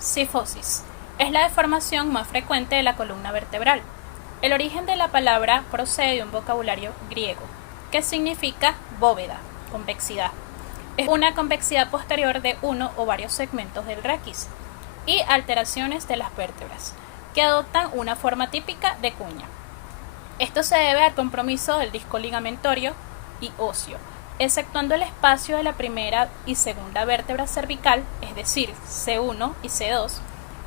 Cifosis. Es la deformación más frecuente de la columna vertebral. El origen de la palabra procede de un vocabulario griego, que significa bóveda, convexidad. Es una convexidad posterior de uno o varios segmentos del raquis y alteraciones de las vértebras, que adoptan una forma típica de cuña. Esto se debe al compromiso del disco ligamentario y óseo, exceptuando el espacio de la primera y segunda vértebra cervical, es decir, C1 y C2.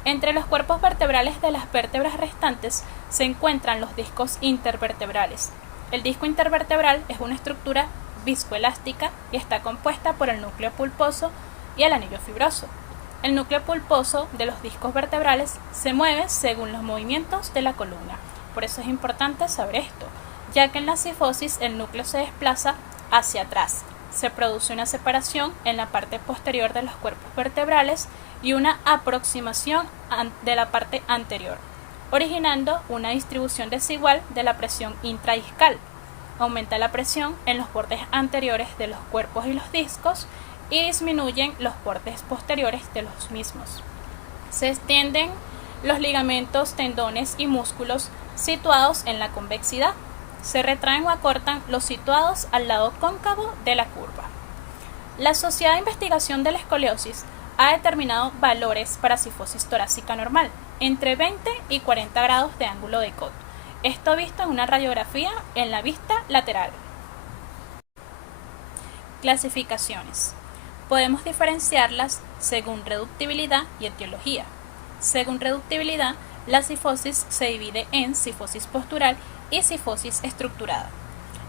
Entre los cuerpos vertebrales de las vértebras restantes se encuentran los discos intervertebrales. El disco intervertebral es una estructura viscoelástica y está compuesta por el núcleo pulposo y el anillo fibroso. El núcleo pulposo de los discos vertebrales se mueve según los movimientos de la columna. Por eso es importante saber esto, ya que en la cifosis el núcleo se desplaza hacia atrás. Se produce una separación en la parte posterior de los cuerpos vertebrales y una aproximación de la parte anterior, originando una distribución desigual de la presión intradiscal. Aumenta la presión en los bordes anteriores de los cuerpos y los discos y disminuyen los bordes posteriores de los mismos. Se extienden los ligamentos, tendones y músculos situados en la convexidad. Se retraen o acortan los situados al lado cóncavo de la curva. La Sociedad de Investigación de la Escoliosis ha determinado valores para cifosis torácica normal, entre 20 y 40 grados de ángulo de Cot. Esto visto en una radiografía en la vista lateral. Clasificaciones. Podemos diferenciarlas según reductibilidad y etiología. Según reductibilidad, la cifosis se divide en cifosis postural y cifosis estructurada.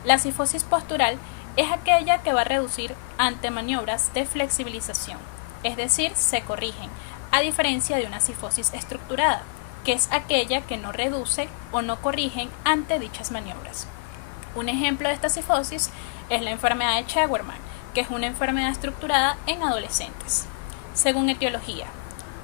La cifosis postural es aquella que va a reducir ante maniobras de flexibilización, es decir, se corrigen, a diferencia de una cifosis estructurada, que es aquella que no reduce o no corrigen ante dichas maniobras. Un ejemplo de esta cifosis es la enfermedad de Chewerman, que es una enfermedad estructurada en adolescentes. Según etiología,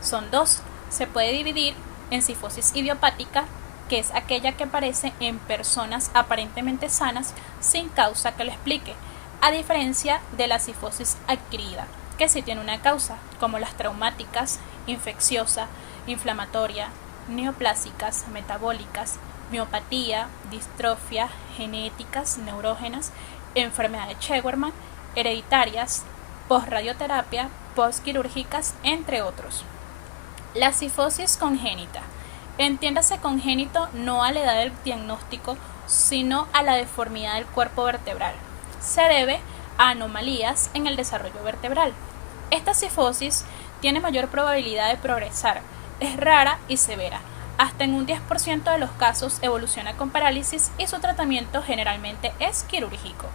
son dos. Se puede dividir en cifosis idiopática, que es aquella que aparece en personas aparentemente sanas sin causa que lo explique, a diferencia de la cifosis adquirida, que sí tiene una causa, como las traumáticas, infecciosa, inflamatoria, neoplásicas, metabólicas, miopatía, distrofia, genéticas, neurógenas, enfermedad de Chewerman, hereditarias, posradioterapia, postquirúrgicas, entre otros. La cifosis congénita. Entiéndase congénito no a la edad del diagnóstico, sino a la deformidad del cuerpo vertebral. Se debe a anomalías en el desarrollo vertebral. Esta cifosis tiene mayor probabilidad de progresar, es rara y severa. Hasta en un 10% de los casos evoluciona con parálisis y su tratamiento generalmente es quirúrgico.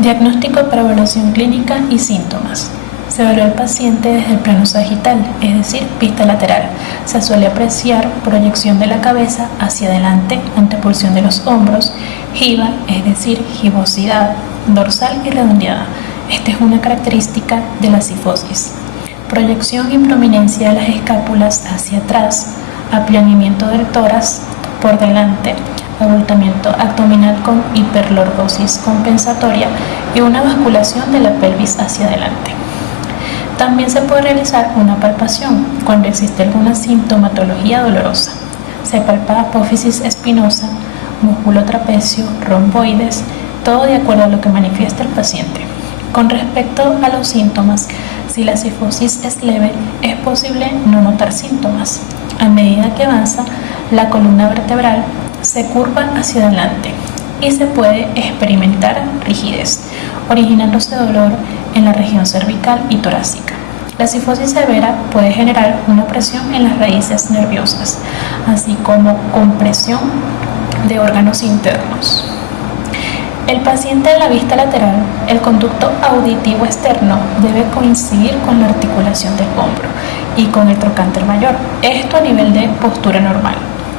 Diagnóstico para evaluación clínica y síntomas. Se evalúa al paciente desde el plano sagital, es decir, vista lateral. Se suele apreciar proyección de la cabeza hacia adelante, antepulsión de los hombros, jiba, es decir, gibosidad, dorsal y redondeada. Esta es una característica de la cifosis. Proyección y prominencia de las escápulas hacia atrás, aplanamiento del tórax por delante, abultamiento abdominal con hiperlordosis compensatoria y una basculación de la pelvis hacia adelante. También se puede realizar una palpación cuando existe alguna sintomatología dolorosa. Se palpa apófisis espinosa, músculo trapecio, romboides, todo de acuerdo a lo que manifiesta el paciente. Con respecto a los síntomas, si la cifosis es leve, es posible no notar síntomas. A medida que avanza, la columna vertebral se curva hacia adelante y se puede experimentar rigidez, originándose dolor en la región cervical y torácica. La cifosis severa puede generar una presión en las raíces nerviosas, así como compresión de órganos internos. El paciente de la vista lateral, el conducto auditivo externo debe coincidir con la articulación del hombro y con el trocánter mayor, esto a nivel de postura normal.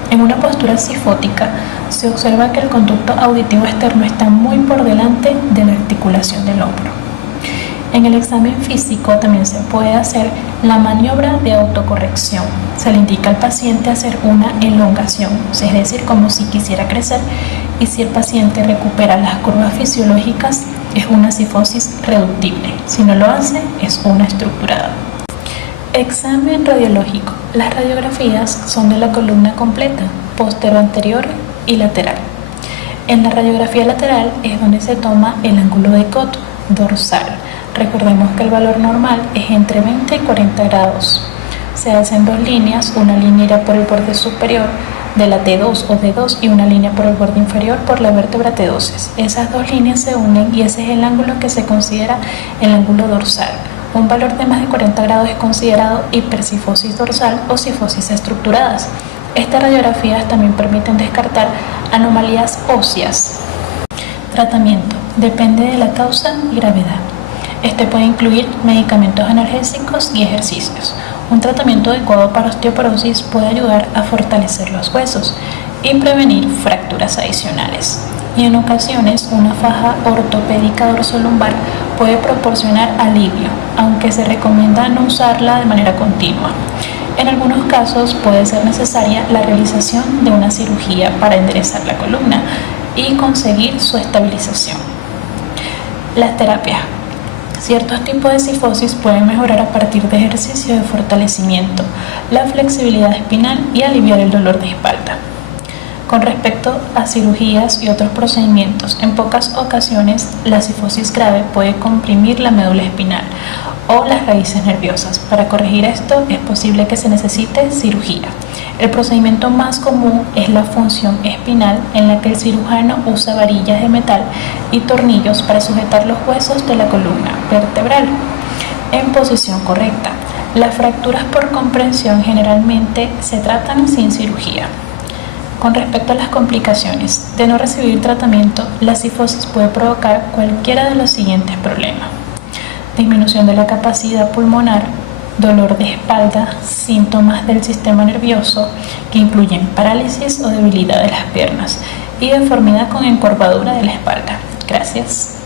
En una postura cifótica se observa que el conducto auditivo externo está muy por delante de la articulación del hombro. En el examen físico también se puede hacer la maniobra de autocorrección. Se le indica al paciente hacer una elongación, es decir, como si quisiera crecer, y si el paciente recupera las curvas fisiológicas, es una cifosis reductible. Si no lo hace, es una estructurada. Examen radiológico. Las radiografías son de la columna completa, posterior y lateral. En la radiografía lateral es donde se toma el ángulo de coto dorsal. Recordemos que el valor normal es entre 20 y 40 grados. Se hacen dos líneas, una línea irá por el borde superior de la T2 o D2 y una línea por el borde inferior por la vértebra T12. Esas dos líneas se unen y ese es el ángulo que se considera el ángulo dorsal. Un valor de más de 40 grados es considerado hipercifosis dorsal o cifosis estructuradas. Estas radiografías también permiten descartar anomalías óseas. Tratamiento. Depende de la causa y gravedad. Este puede incluir medicamentos analgésicos y ejercicios. Un tratamiento adecuado para osteoporosis puede ayudar a fortalecer los huesos y prevenir fracturas adicionales. Y en ocasiones una faja ortopédica dorsolumbar puede proporcionar alivio, aunque se recomienda no usarla de manera continua. En algunos casos puede ser necesaria la realización de una cirugía para enderezar la columna y conseguir su estabilización. Las terapias. Ciertos tipos de cifosis pueden mejorar a partir de ejercicios de fortalecimiento, la flexibilidad espinal y aliviar el dolor de espalda. Con respecto a cirugías y otros procedimientos, en pocas ocasiones la cifosis grave puede comprimir la médula espinal o las raíces nerviosas. Para corregir esto es posible que se necesite cirugía. El procedimiento más común es la función espinal, en la que el cirujano usa varillas de metal y tornillos para sujetar los huesos de la columna vertebral en posición correcta. Las fracturas por comprensión generalmente se tratan sin cirugía. Con respecto a las complicaciones de no recibir tratamiento, la cifosis puede provocar cualquiera de los siguientes problemas: disminución de la capacidad pulmonar, dolor de espalda, síntomas del sistema nervioso que incluyen parálisis o debilidad de las piernas y deformidad con encorvadura de la espalda. Gracias.